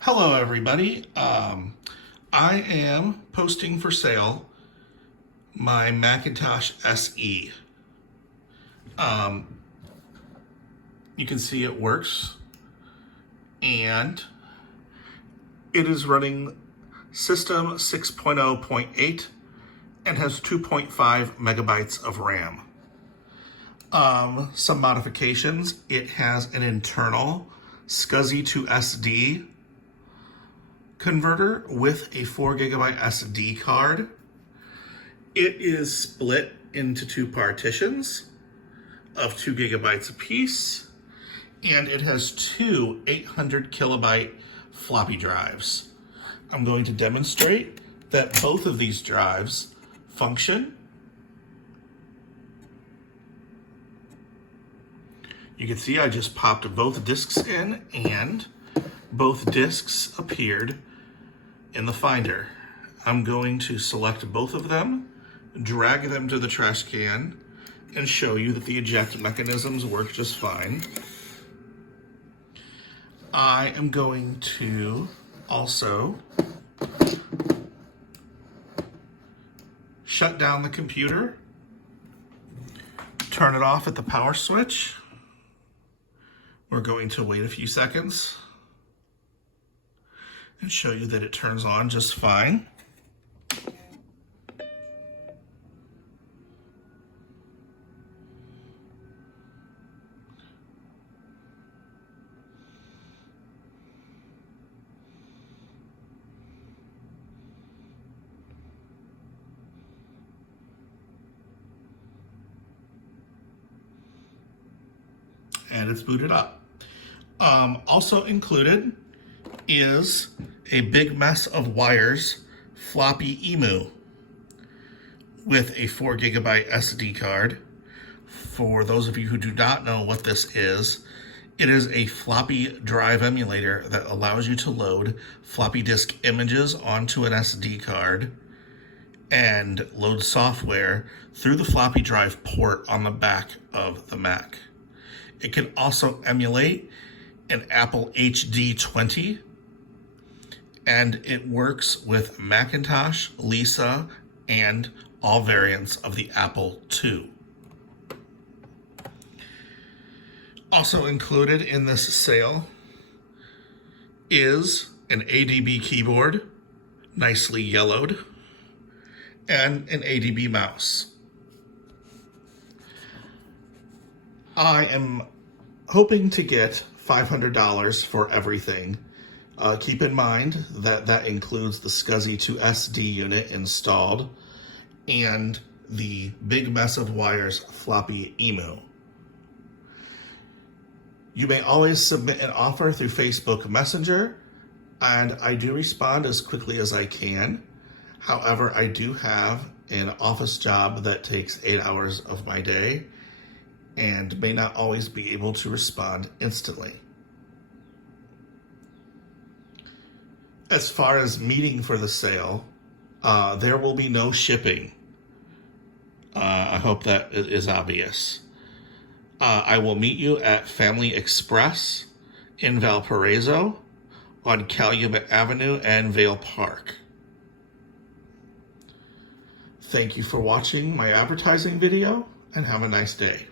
Hello everybody. I am posting for sale my Macintosh SE. You can see it works and it is running System 6.0.8 and has 2.5 megabytes of RAM. Some modifications. It has an internal SCSI to SD converter with a 4 gigabyte SD card. It is split into two partitions of 2 gigabytes apiece, and it has two 800 kilobyte floppy drives. I'm going to demonstrate that both of these drives function. You can see I just popped both discs in and both discs appeared in the Finder. I'm going to select both of them, drag them to the trash can, and show you that the eject mechanisms work just fine. I am going to also shut down the computer, turn it off at the power switch. We're going to wait a few seconds and show you that it turns on just fine. And it's booted up. Also included is a big mess of wires floppy emu with a 4 gigabyte SD card. For those of you who do not know what this is, it is a floppy drive emulator that allows you to load floppy disk images onto an SD card and load software through the floppy drive port on the back of the Mac. It can also emulate an Apple HD20, and it works with Macintosh, Lisa, and all variants of the Apple II. Also included in this sale is an ADB keyboard, nicely yellowed, and an ADB mouse. I am hoping to get $500 for everything. Keep in mind that that includes the SCSI to SD unit installed and the big mess of wires floppy emu. You may always submit an offer through Facebook Messenger, and I do respond as quickly as I can. However, I do have an office job that takes 8 hours of my day and may not always be able to respond instantly. As far as meeting for the sale, there will be no shipping. I hope that it is obvious. I will meet you at Family Express in Valparaiso on Calumet Avenue and Vale Park. Thank you for watching my advertising video, and have a nice day.